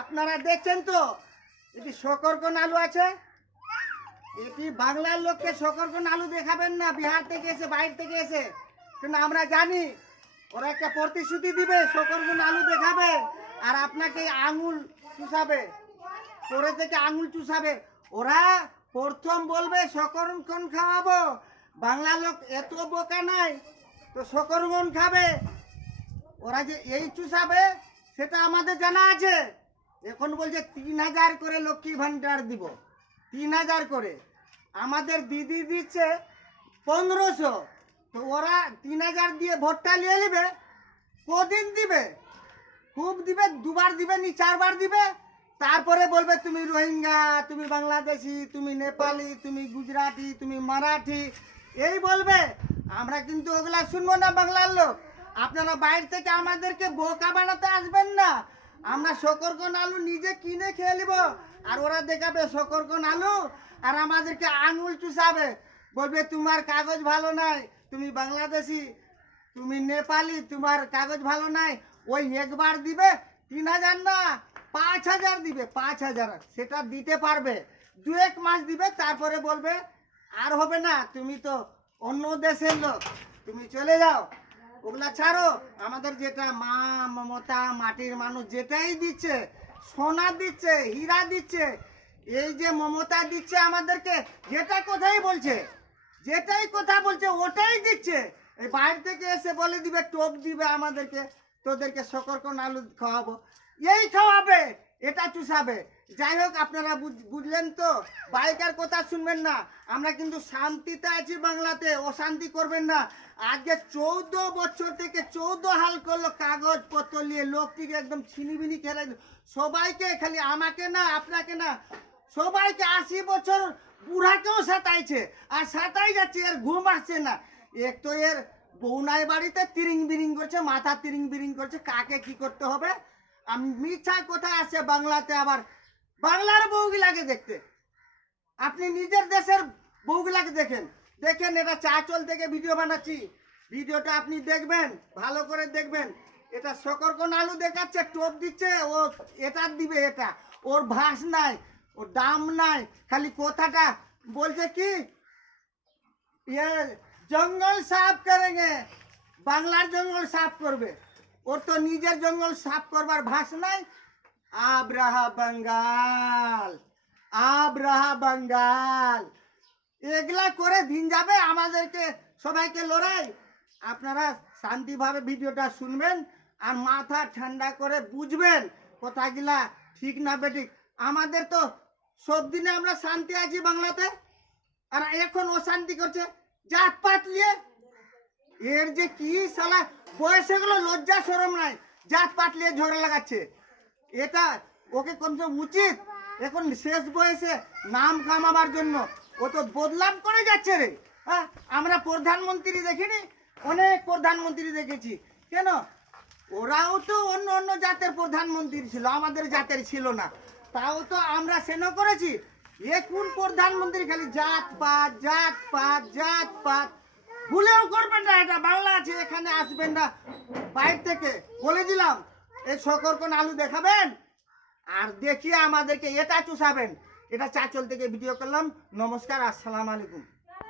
আপনারা দেখছেন তো এটি शकरकंद আলু আছে। এটি বাংলার লোককে शकरकंद আলু দেখাবেন না, বিহার থেকে এসে বাইরে থেকে এসে, কিন্তু আমরা জানি ওরা একটা প্রতিশ্রুতি দিবে शकरकंद আলু দেখাবে আর আপনাকে আঙুল চুষাবে, পরে থেকে আঙুল চুষাবে। ওরা প্রথম বলবে शकरकंद খাওয়াবো। বাংলা লোক এত বোকা নাই তো शकरकंद খাবে। ওরা যে এই চুষাবে সেটা আমাদের জানা আছে। এখন বলছে 3000 করে লক্ষ্মী ভান্ডার দিব, 3000 করে। আমাদের দিদি দিচ্ছে 1500। তো ওরা 3000 দিয়ে ভোটটা নিয়ে নেবে। কদিন দিবে? খুব দিবে, দুবার দিবে নি, 4 বার দিবে। তারপরে বলবে তুমি রোহিঙ্গা, তুমি বাংলাদেশি, তুমি নেপালি, তুমি গুজরাটি, তুমি মারাঠি, এই বলবে। আমরা কিন্তু ওগুলা শুনবো না বাংলার লোক। আপনারা বাইরে থেকে আমাদেরকে বোকা বানাতে আসবেন না। আমরা शकरकंद আলু নিজে কিনে খেয়ে নিব আর ওরা দেখাবে शकरकंद আলু আর আমাদেরকে আঙুল চুষাবে, বলবে তোমার কাগজ ভালো নাই, তুমি বাংলাদেশি, তুমি নেপালি, তোমার কাগজ ভালো নাই। ওই একবার দিবে 3000 না 5000 দিবে, 5000 সেটা দিতে পারবে। 2-1 মাস দিবে, তারপরে বলবে আর হবে না, তুমি তো অন্য দেশের লোক, তুমি চলে যাও। ওগুলা ছাড়ো। আমাদের যেটা মা মমতা, মাটির মানুষ যেটাই দিচ্ছে, সোনা দিচ্ছে, হীরা দিচ্ছে, এই যে মমতা দিচ্ছে আমাদেরকে, যেটা কোথায় বলছে, যেটাই কথা বলছে ওটাই দিচ্ছে। এই বাইরে থেকে এসে বলে দিবে, টোপ দিবে আমাদেরকে, তোদেরকে शकरकंद আলু খাওয়াবো, এই খাওয়াবে, এটা চুষাবে। যাই হোক, আপনারা বুঝলেন তো, বাইকার কথা শুনবেন না। আমরা কিন্তু শান্তিতে আছি বাংলাতে, অশান্তি করবেন না। আজকে 14 বছর থেকে 14 হাল করলো কাগজপত্র নিয়ে, লোকটিকে একদম ছিনিবিনি খেলে সবাইকে, খালি আমাকে না, আপনাকে না, সবাইকে। 80 বছর বুড়াকেও সাতাইছে আর সাতাই যাচ্ছে, এর ঘুম আসছে না। এক তো এর বৌনাই বাড়িতে তিরিং বিরিং করছে, মাথা তিরিং বিরিং করছে, কাকে কি করতে হবে। আমি মিথ্যা কোথায় আছে বাংলাতে, আবার বাংলার বউগুলাকে দেখতে। আপনি নিজের দেশের বউগুলাকে দেখেন, দেখেন। এটা চাচল থেকে ভিডিও বানাচ্ছি, ভিডিওটা আপনি দেখবেন, ভালো করে দেখবেন। এটা शकरकंद আলু দেখাচ্ছে, টোপ দিচ্ছে, ও এটা দিবে, এটা ওর ভাস নাই, ওর দাম নাই, খালি কথাটা বলছে কি ये জঙ্গল সাফ করেंगे, বাংলার জঙ্গল সাফ করবে। ওর তো নিজের জঙ্গল সাফ করবার ভাস নাই। আব রাহা বাঙ্গাল, আব রাহা বাঙ্গাল, এগুলা করে দিন যাবে। আমাদেরকে সবাইকে লড়াই। আপনারা শান্তিভাবে ভিডিওটা শুনবেন আর মাথা ঠান্ডা করে বুঝবেন কথাগুলা ঠিক না বেঠিক। আমাদের তো সব দিনে আমরা শান্তি আছি বাংলাতে, আর এখন অশান্তি করছে জাতপাত নিয়ে। এর যে কি শালা বয়সে গুলো লজ্জা শরম নাই, জাতপাত নিয়ে ঝগড়া লাগাচ্ছে। এটা ওকে কমসে কম উচিত, এখন শেষ বয়সে নাম কামাবার জন্য ও তো বদলাম করে যাচ্ছে রে। হ্যাঁ, আমরা প্রধানমন্ত্রী দেখিনি, অনেক প্রধানমন্ত্রী দেখেছি। কেন? ওরাও তো অন্য অন্য জাতের প্রধানমন্ত্রী ছিল, আমাদের জাতের ছিল না, তাও তো আমরা সেন করেছি। এ কোন প্রধানমন্ত্রী, খালি জাত পাত জাত পাত জাত পাত। ভুলেও করবেন না, এটা বাংলা আছে, এখানে আসবেন না বাইরে থেকে, বলে দিলাম। এই शकरकंद আলু দেখাবেন আর দেখিয়ে আমাদেরকে এটা চুষাবেন। এটা চাচল থেকে ভিডিও করলাম। নমস্কার, আসসালামু আলাইকুম।